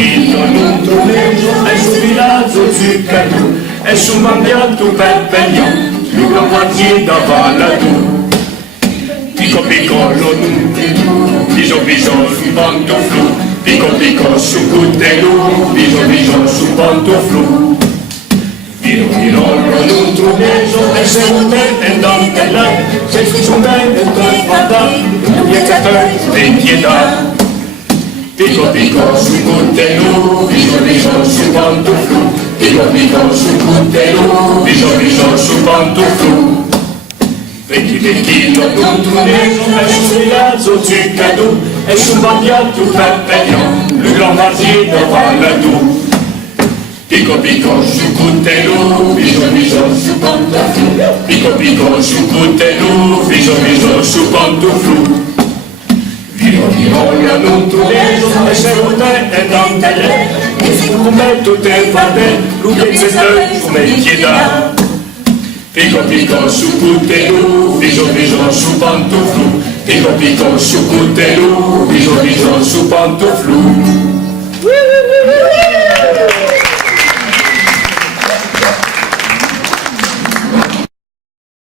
Piccolino non troveggio, è sul villaggio Zuccaro, è su Mandiato Perpegnan, Luca Guardi da Valladù. Pico piccolo non, biso biso su pantoflu, pico pico su cuttelu, biso biso su pantoflu. Viro virolo non troveggio, è se un te e dantella, se su un bene e guarda, e te pietà. Pico pico su cuttelu, biso biso su pantoflu, pico pico su cuttelu, biso biso su pantoflu. Piccolino non troveggio, è sul villaggio Zuccaro, è su Mandiato Perpegnan, le grand marché da Valladù. Pico pico su cuttelu, biso biso su pantoflu, pico pico su cuttelu, biso biso su pantoflu. Viro virola non troveggio, è se un te e dantelle, e se come tutte guarde, lunghezze come chieda. Pico pico su cuttelu, biso biso su pantoflu, pico pico su cuttelu, biso biso su pantoflu.